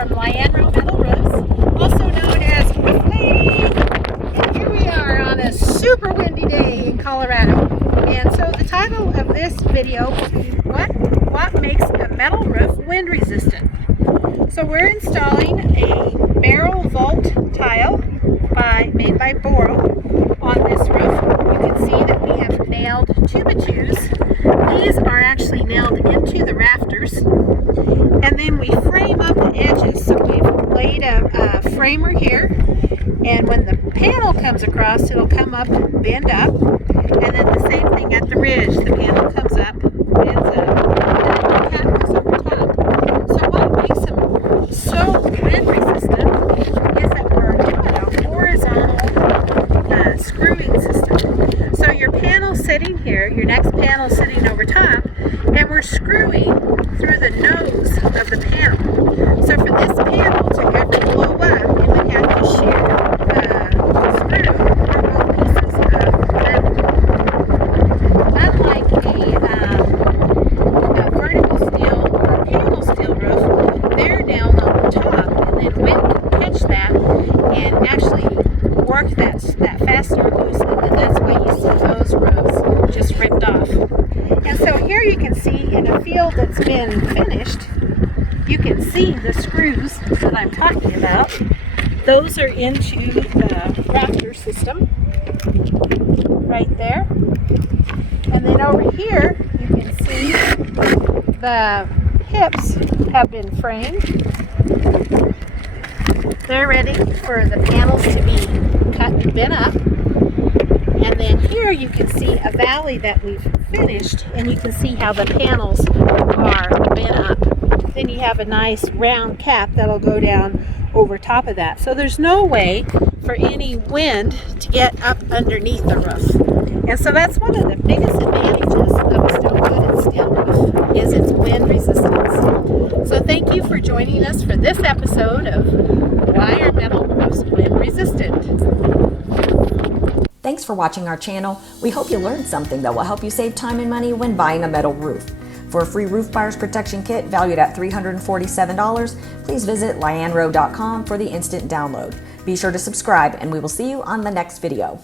from Lianro Metal Roofs, also known as Roof Lady. And here we are on a super windy day in Colorado. And so the title of this video will be what makes a metal roof wind resistant. So we're installing a barrel vault tile made by Boro on this roof. You can see that we have nailed 2x2s. These are actually nailed into the rafters. And then we frame up the edges. So we've laid a framer here. And when the panel comes across, it'll come up and bend up. And then the same thing at the ridge. The panel comes up, bends up, and then the cap goes over top. So what makes them so wind resistant is that we're doing a horizontal screwing system. So your panel's sitting here, your next panel's sitting over top, and we're screwing through the nose of the panel. So for this panel to ever blow up, it would have to share the screw for both pieces of metal. Unlike a vertical steel or panel steel roof, they're nailed on the top, and then wind can catch that and actually work that fastener loose, and then that's why you see those roofs just ripped off. And so here you can see in a field that's been finished, you can see the screws that I'm talking about. Those are into the rafter system right there. And then over here you can see the hips have been framed. They're ready for the panels to be cut and bent up. And then here you can see a valley that we've finished, and you can see how the panels are bent up. Then you have a nice round cap that'll go down over top of that. So there's no way for any wind to get up underneath the roof. And so that's one of the biggest advantages of a stone coated steel roof is its wind resistance. So thank you for joining us for this episode of Why Are Metal Roofs Wind Resistant? Thanks for watching our channel. We hope you learned something that will help you save time and money when buying a metal roof. For a free roof buyer's protection kit valued at $347, please visit lianro.com for the instant download. Be sure to subscribe, and we will see you on the next video.